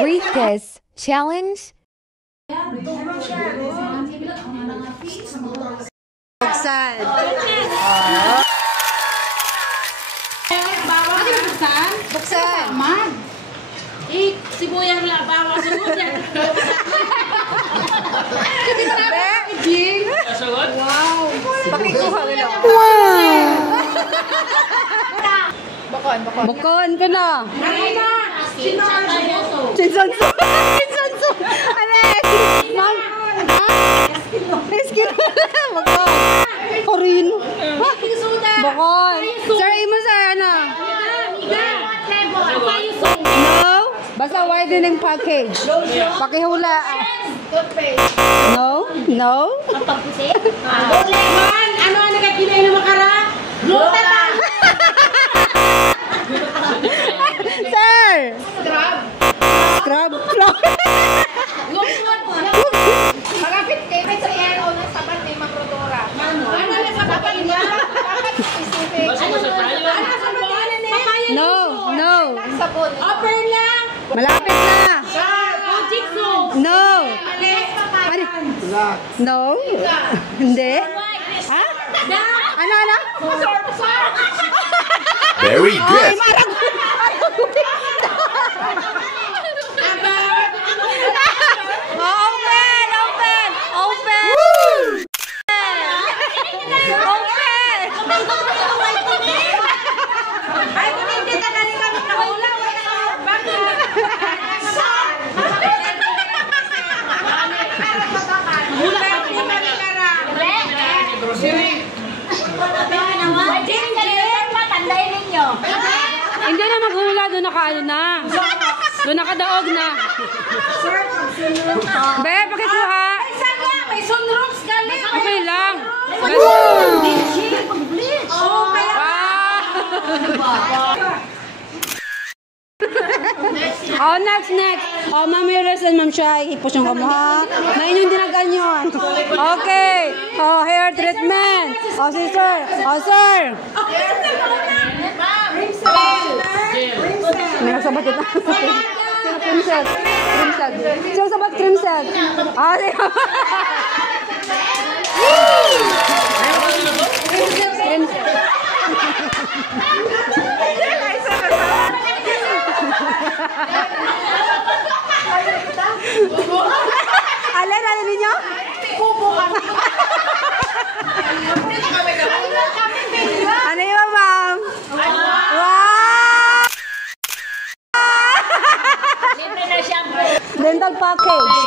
Briefcase challenge. Buksan. Buksan. Mag. Sibuyang la bawa sunod yan. Wow. Pakikuha ka lang. Bukon ka na. Chinsanso. Chinsanso. Alex. Ma'am. Eskin. Bukon. Korin. Bukon. Sir, imo sa ano? No. Basta widening package. Pakihula. No. No. Man, ano ang nagkakilay na makara? Glutathione. Sir. Scrub. Scrub. Malapit kayo sa yellow na saban ni Macrodora. Ano na sa saban niya? Specific. No. No. Open lang. Malapit na. No. No. Hindi. Ha? Ano, ano? Very good. Open! Open! Open! Ay, kung hindi na galing kami nakahula, wala ka. Hindi na maghula, doon nakaano na. Doon nakadaog na. Be, pakikuha. May sunrooms galing. Okay lang. Oh, next. Oh, Ma'am Yuris and Ma'am Shai, ipos yung kamuha. Na inyong dinagan yun. Okay. Oh, hair treatment. Oh, si sir. Oh, sir. May nagsabat ito. Crimson. Sino sabat crimson? Ah, sige. Crimson. Alin ninyo? Ano yun, ma'am? Wow! Dental package.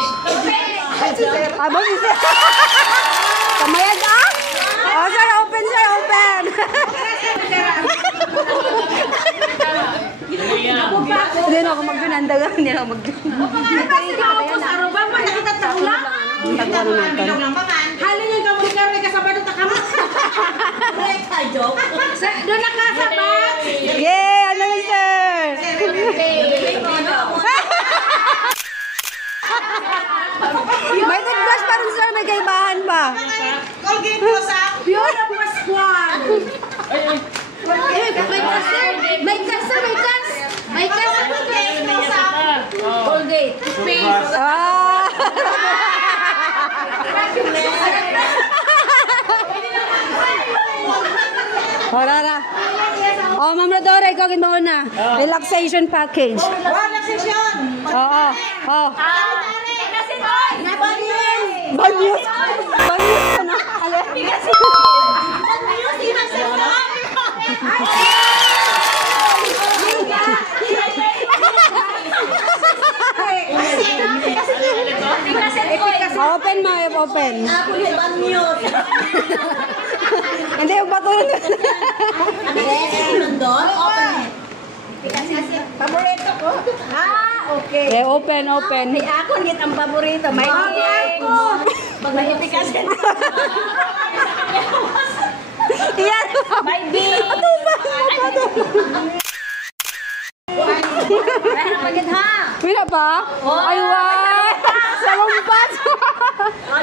Aba, sir. Kamayag ah? Oh, sir, open, sir, open. Hindi na ako mag-gunandagan. Hindi na ako mag-gunandagan. Kasi maupos, aruba mo, nakitatakula. Halo niyo yung gamot ka, may kasabat at takama. Doon nakasabat. Yay! Ano yun, sir? May toothbrush pa rin, sir. May kaibahan pa. Colgate ko sa Pure Pascual. May kas. Colgate. Space. Ah! Horara. Oh, Ma'am Rodora, ikaw ginawa. Relaxation package. Relaxation. Oo. Oh. Banyos. Banyos ka na. Open, ma. Open. Hindi, yung bato na. Paborito ko. Okay. Okay, open. May ako nit ang paborito. May ako. May ipikasin. Iyan. May beef. Meron pagit ha. Wala pa? Ay, wow! Salumpat!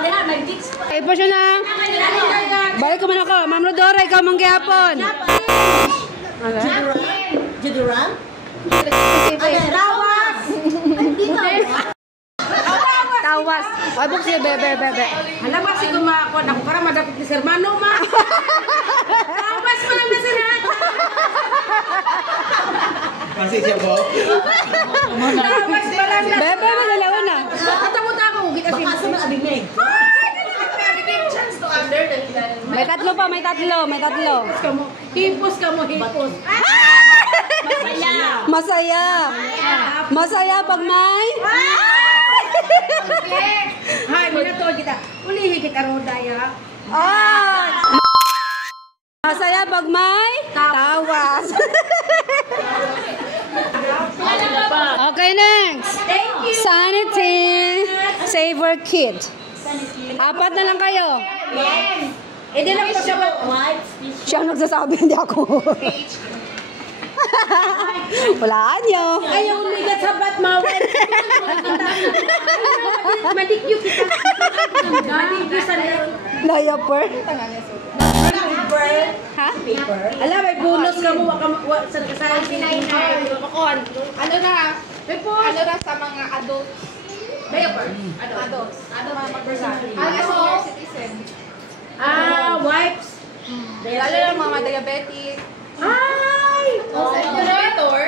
Diha, may beef. Ay, po siya na. Balik ko man ako. Ma'am Rodora, ikaw manggihapon. deodorant? Tawas! Tawas. Ay, buksi, bebe. Alam ba, si kumakon ako para madapit ni Sir Mano, ma. Tawas mo lang na sa lahat. Kasi siya po. Tawas mo lang na. Bebe, dalawa na. Atamo-tamo, kita si Baka sa mga abimig. May tatlo pa, may tatlo. Hipos ka mo, hipos. Masaya pag may... Hay, minatod kita. Ulihi kita roda, ya. Ay! Masaya pag may tawas. Okay, next. Thank you. Sanity Saver Kit. Apat na lang kayo. Hindi lang ko siya Siya ang nagsasabi, hindi ako. Walaan nyo. ayaw umigat sa bat, mawin. Malikyo kita. Malikyo sa Diaper. Ha? Alam, may bonus ka mo. Sa kasayan sinay. Ano na? Ano na sa mga adult? Diaper. Adults. Ano mga mag-person? Senior citizen. Wipes. Lalo na mga diabetic. Ay! Senator.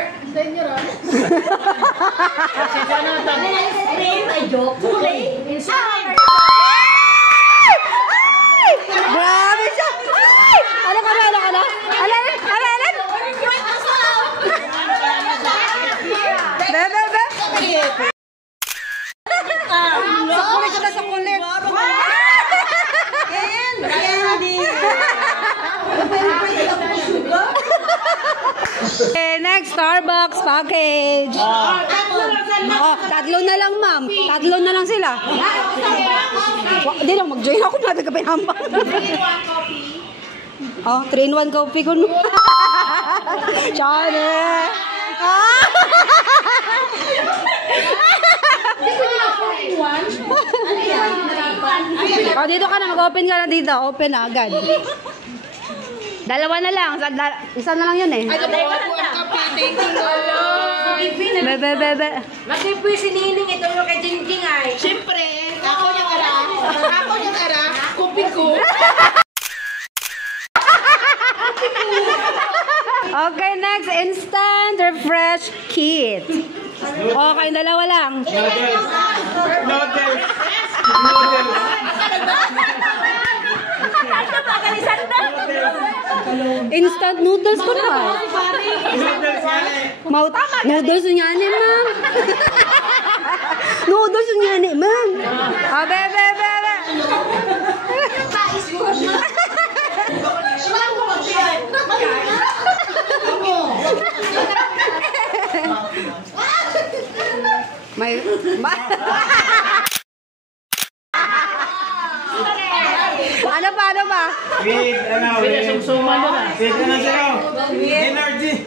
Grabe siya! Ay! Ano ka na? Alam? Bebe! Sa kulit. Okay, next Starbucks package. Oh, tatlo na lang, ma'am. Tatlo na lang sila. Hindi lang, mag-join ako. Magkapinambang. Oh, 3-in-1 coffee ko. Chane! Oh, dito ka na. Mag-open ka na dito. Open na agad. Dalawa na lang. Isa na lang yun eh. Bebe. Magkipoy si Nining. Ito yung kay Jingjing ay. Siyempre, ako yung ara, kumpin ko. Okay, next. Instant Refresh Kit. Okay, dalawa lang. Noodles. Instant noodles ko na. Noodles nga ni ma'am. Noodles nga ni ma'am. Ah, bebe. Ano pa? With energy.